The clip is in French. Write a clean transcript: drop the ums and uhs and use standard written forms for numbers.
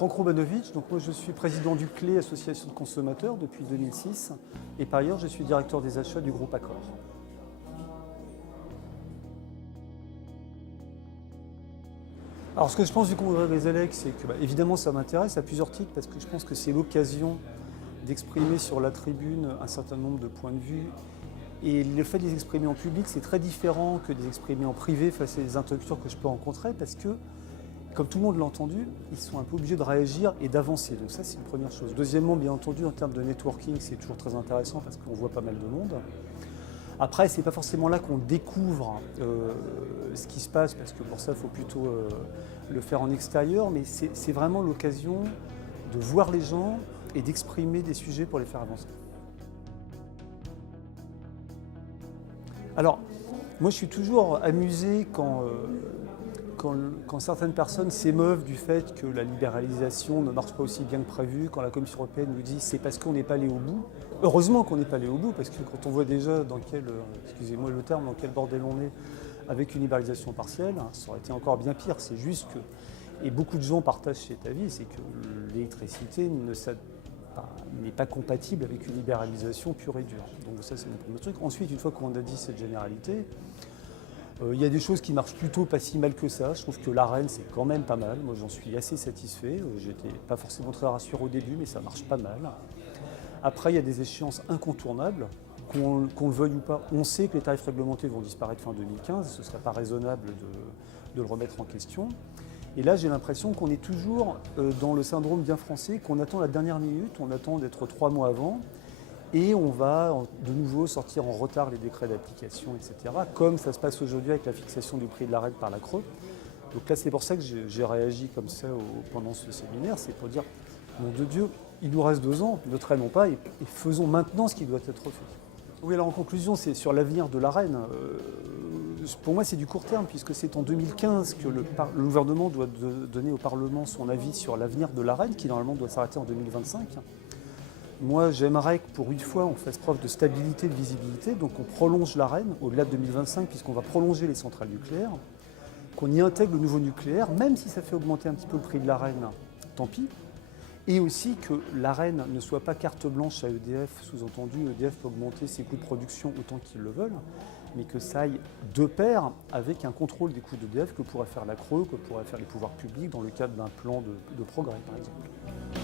Franck Roubanovic, donc moi je suis président du CLE, Association de consommateurs, depuis 2006, et par ailleurs je suis directeur des achats du groupe Accor. Alors ce que je pense du congrès des ELEC, c'est que évidemment ça m'intéresse à plusieurs titres, parce que je pense que c'est l'occasion d'exprimer sur la tribune un certain nombre de points de vue. Et le fait de les exprimer en public, c'est très différent que de les exprimer en privé face à des interlocuteurs que je peux rencontrer, parce que, comme tout le monde l'a entendu, ils sont un peu obligés de réagir et d'avancer. Donc ça, c'est une première chose. Deuxièmement, bien entendu, en termes de networking, c'est toujours très intéressant parce qu'on voit pas mal de monde. Après, c'est pas forcément là qu'on découvre ce qui se passe, parce que pour ça, il faut plutôt le faire en extérieur, mais c'est vraiment l'occasion de voir les gens et d'exprimer des sujets pour les faire avancer. Alors, moi je suis toujours amusé quand certaines personnes s'émeuvent du fait que la libéralisation ne marche pas aussi bien que prévu, quand la Commission européenne nous dit c'est parce qu'on n'est pas allé au bout. Heureusement qu'on n'est pas allé au bout, parce que quand on voit déjà dans quel, excusez-moi le terme, dans quel bordel on est avec une libéralisation partielle, ça aurait été encore bien pire. C'est juste que, et beaucoup de gens partagent cet avis, c'est que l'électricité n'est pas compatible avec une libéralisation pure et dure. Donc ça c'est mon premier truc. Ensuite, une fois qu'on a dit cette généralité, il y a des choses qui marchent plutôt pas si mal que ça. Je trouve que l'Arenh c'est quand même pas mal. Moi j'en suis assez satisfait. J'étais pas forcément très rassuré au début, mais ça marche pas mal. Après il y a des échéances incontournables. Qu'on le veuille ou pas, on sait que les tarifs réglementés vont disparaître fin 2015. Ce ne serait pas raisonnable de le remettre en question. Et là, j'ai l'impression qu'on est toujours dans le syndrome bien français, qu'on attend la dernière minute, on attend d'être 3 mois avant, et on va de nouveau sortir en retard les décrets d'application, etc., comme ça se passe aujourd'hui avec la fixation du prix de l'Arenh par la CRE. Donc là, c'est pour ça que j'ai réagi comme ça pendant ce séminaire, c'est pour dire, nom de Dieu, il nous reste 2 ans, ne traînons pas et faisons maintenant ce qui doit être fait. Oui, alors en conclusion, c'est sur l'avenir de l'Arenh. Pour moi, c'est du court terme, puisque c'est en 2015 que le gouvernement doit donner au Parlement son avis sur l'avenir de l'Arenh, qui normalement doit s'arrêter en 2025. Moi, j'aimerais que pour une fois, on fasse preuve de stabilité, de visibilité, donc on prolonge l'Arenh au-delà de 2025, puisqu'on va prolonger les centrales nucléaires, qu'on y intègre le nouveau nucléaire, même si ça fait augmenter un petit peu le prix de l'Arenh, tant pis. Et aussi que l'Arenh ne soit pas carte blanche à EDF, sous-entendu EDF peut augmenter ses coûts de production autant qu'ils le veulent, mais que ça aille de pair avec un contrôle des coûts d'EDF que pourrait faire la CRE, que pourraient faire les pouvoirs publics dans le cadre d'un plan de progrès par exemple.